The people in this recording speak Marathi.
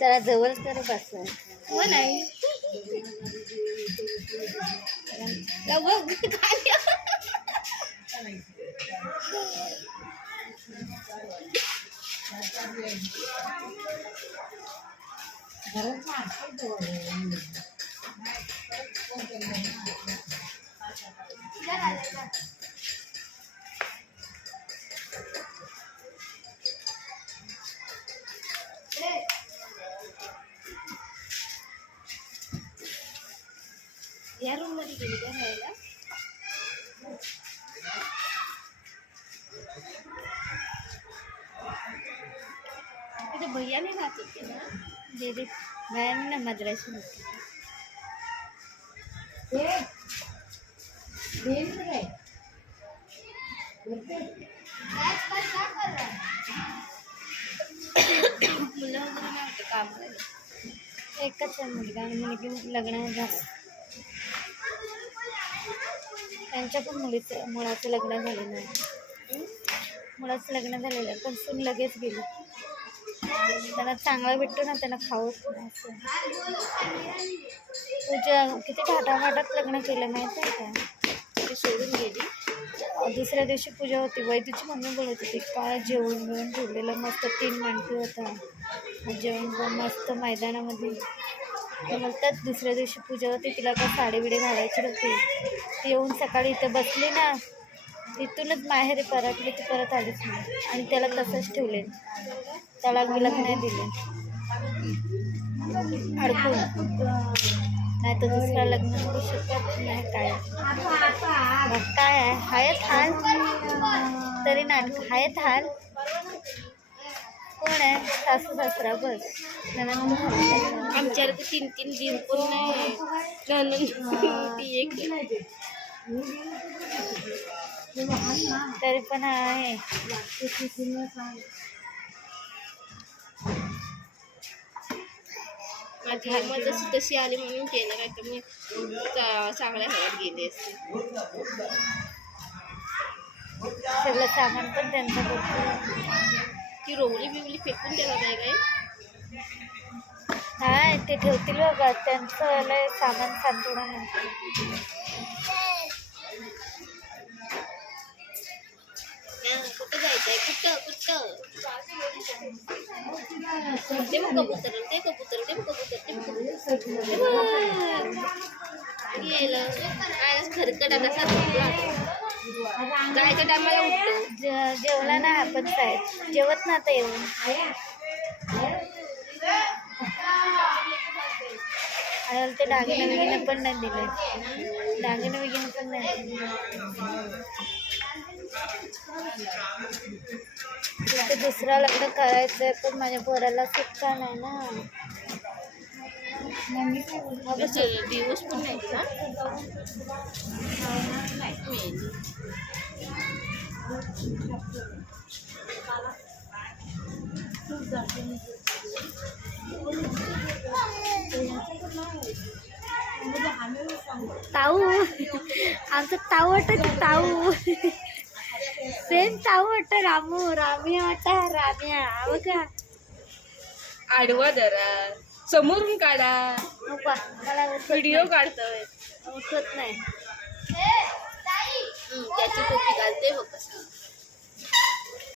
जरा जवळ तर बस हो नाही या रूम मध्ये गेली का राहायला तिथे भैया नाही राहत होते ना दीदी मैं ना मद्रास में मुलं वगैरे नाही होते कामाला एकच मुलगा आणि मुलगी लग्न झालं. त्यांच्या पण मुलाचं लग्न झालेलं आहे. मुलाचं लग्न झालेलं आहे पण सून लगेच गेली. त्यांना चांगला भेटतो ना त्यांना खाऊच नाही असं. पूजा किती ठाटामाटात लग्न केलं माहिती आहे का. ते सोडून गेली दुसऱ्या दिवशी पूजा होती. वैदूची मम्मी बोलत होती काय जेवण बिवण ठेवलेलं मस्त 3 मांडवी होता जेवण मस्त मैदानामध्ये. ते बोलतात दुसऱ्या दिवशी पूजा होती तिला काय साडी बिडी घालायची होती. ती येऊन सकाळी इथं बसली ना तिथूनच माहेरी परतली ती परत आलीच नाही आणि त्याला तसंच ठेवले. त्याला लग्न नाही दिले अडकून. नाही तर दुसरा लग्न करू शकत नाही. काय मग काय आहे हायत हाल तरी नाटक हायत हाल. कोण आहे सासू सासरा बस. आमच्याकडे तर 3-3 दिन पण नाही ती एक तरी पण आहे. माझी मग जशी तशी आली म्हणून केलं नाही तर मी चांगल्या हव्यात गेले असते. सगळं सामान पण त्यांचं बघतो. ती रोवली बिवली फेकून त्याला नाही काय हा ते ठेवतील बाबा त्यांचं लय सामान सांत्वना नंतर. कुठं जायचंय कुठं कुठं ते मग कबूतर ते कबूतर ते मग कबूतर ते मग गेलं काय खरकटा कसा झोपला जायच्या टायमाला उठतो. जेवला ना आपण साहेब जेवत ना आता येऊन. आणि ते दागिने बिगिने पण नाही दिले. दागिने बिगिने पण नाही दिले. ते दुसरा लग्न करायचंय पण माझ्या पोराला सुट्टा नाही ना. दिवस पण नाही दिला ताऊ आमचं ताऊ वाटत ताऊ सेम ताऊ वाटत रामू रामिया वाटत रामिया बघा. आडवा जरा समोरून काढा मला व्हिडिओ काढतोय उठत नाही. त्याची टोपी घालते बघ कसं